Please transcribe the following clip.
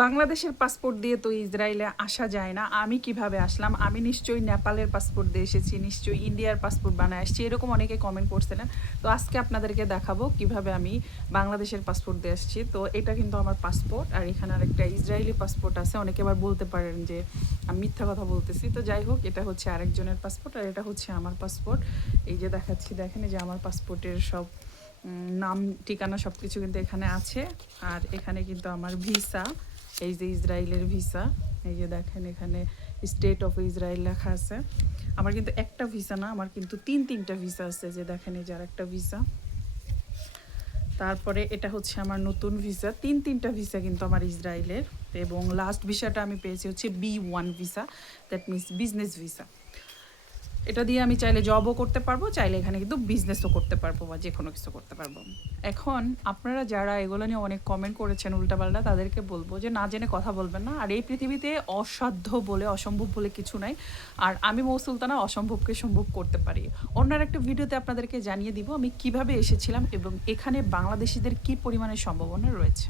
বাংলাদেশের পাসপোর্ট দিয়ে তো ইসরায়েলে আসা যায় না। আমি কিভাবে আসলাম? আমি নিশ্চয়ই নেপালের পাসপোর্ট দিয়ে এসেছি, নিশ্চয়ই ইন্ডিয়ার পাসপোর্ট বানায় আসছি। এরকম অনেকে কমেন্ট করছিলেন। তো আজকে আপনাদেরকে দেখাবো কিভাবে আমি বাংলাদেশের পাসপোর্ট দিয়ে আসছি। তো এটা কিন্তু আমার পাসপোর্ট, আর এখানে আরেকটা ইসরায়েলি পাসপোর্ট আছে। অনেকে আবার বলতে পারেন যে আমি মিথ্যা কথা বলতেছি। তো যাই হোক, এটা হচ্ছে আরেকজনের পাসপোর্ট আর এটা হচ্ছে আমার পাসপোর্ট। এই যে দেখাচ্ছি, দেখেন এই যে আমার পাসপোর্টের সব নাম, ঠিকানা সব কিছু কিন্তু এখানে আছে। আর এখানে কিন্তু আমার ভিসা, এই যে ইসরায়েলের ভিসা, এই যে দেখেন এখানে স্টেট অফ ইসরায়েল লেখা আছে। আমার কিন্তু একটা ভিসা না, আমার কিন্তু তিনটা ভিসা আছে। যে দেখেন এই যে আরেকটা ভিসা, তারপরে এটা হচ্ছে আমার নতুন ভিসা। তিনটা ভিসা কিন্তু আমার ইসরায়েলের। এবং লাস্ট ভিসাটা আমি পেয়েছি হচ্ছে B1 visa, that means business visa. এটা দিয়ে আমি চাইলে জবও করতে পারবো, চাইলে এখানে কিন্তু বিজনেসও করতে পারবো বা যে কোনো কিছু করতে পারবো। এখন আপনারা যারা এগুলো নিয়ে অনেক কমেন্ট করেছেন উল্টাপাল্টা, তাদেরকে বলবো যে না জেনে কথা বলবেন না। আর এই পৃথিবীতে অসাধ্য বলে, অসম্ভব বলে কিছু নাই। আর আমি মৌ সুলতানা অসম্ভবকে সম্ভব করতে পারি। অন্য একটা ভিডিওতে আপনাদেরকে জানিয়ে দিব আমি কিভাবে এসেছিলাম এবং এখানে বাংলাদেশিদের কী পরিমাণে সম্ভাবনা রয়েছে।